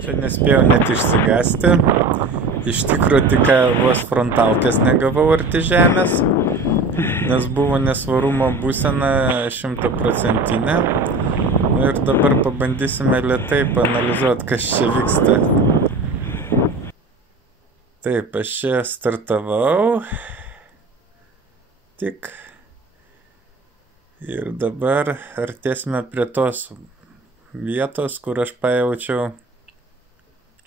Čia nespėjau net išsigąsti. Iš tikrųjų tik vos frontalkės negavau arti žemės, nes buvo nesvarumo būsena 100%. Ir dabar pabandysime lėtai paanalizuoti, kas čia vyksta. Taip, aš čia startavau. Tik. Ir dabar artėsime prie tos vietos, kur aš pajaučiau.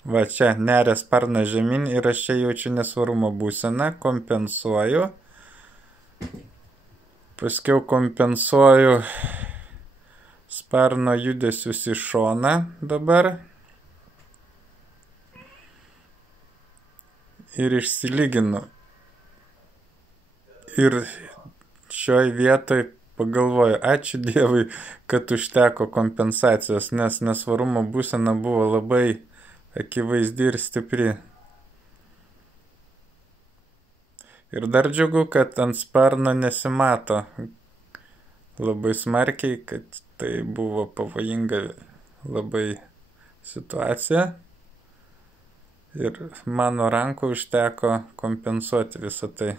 Va čia neria sparną žemyn ir aš čia jaučiu nesvarumo būseną, kompensuoju. Paskiau kompensuoju sparno judesius į šoną dabar. Ir išsilyginu. Ir šioj vietoj pagalvoju, ačiū Dievui, kad užteko kompensacijos, nes nesvarumo būsena buvo labai akivaizdi ir stipri. Ir dar džiugu, kad ant sparno nesimato labai smarkiai, kad tai buvo pavojinga labai situacija. Ir mano rankų užteko kompensuoti visą tai.